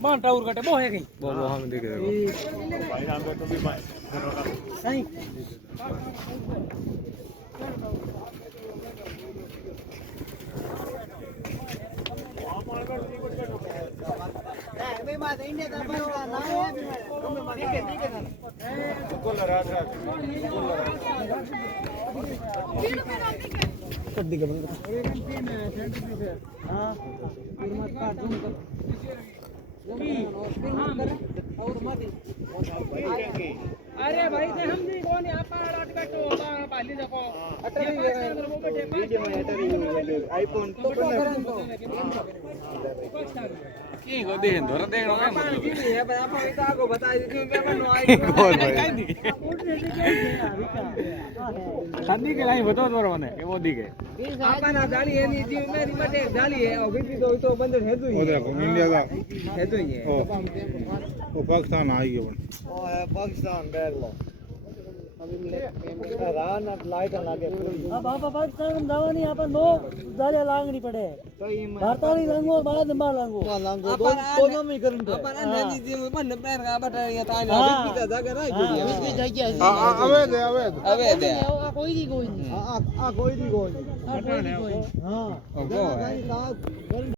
मान टाउर कटे बो है कहीं वो हम देख रहे भाई नाम पे तुम भी भाई नहीं अरे भाई ते हम जी कौन यहाँ पर रात का तो पाली देखो आईफोन तो की को देन धोरा देनो केम है भाई आप इतना को बता दीजिए मैं बनो आई कोण भाई खानी के नहीं बताओ तोरा मने के मोदी के आपना गाड़ी है नी जी मेरी मटे गाड़ी है और भी तो बंदर है तो वो देखो इंडिया का है तो ही है वो पाकिस्तान आई है ओ है पाकिस्तान बैग लो राना लाइट लगे अब आप पाकिस्तान में दावा नहीं अपन दो जाले लांगनी पड़े भारतानी लांगो बाद में लांगो लांगो दोनों में करन तो अपन नदी जी में बन पैर का बटा ये ताने भी का जगह रह गई है भी जगह अवे दे कोई नहीं कोई नहीं कोई नहीं हां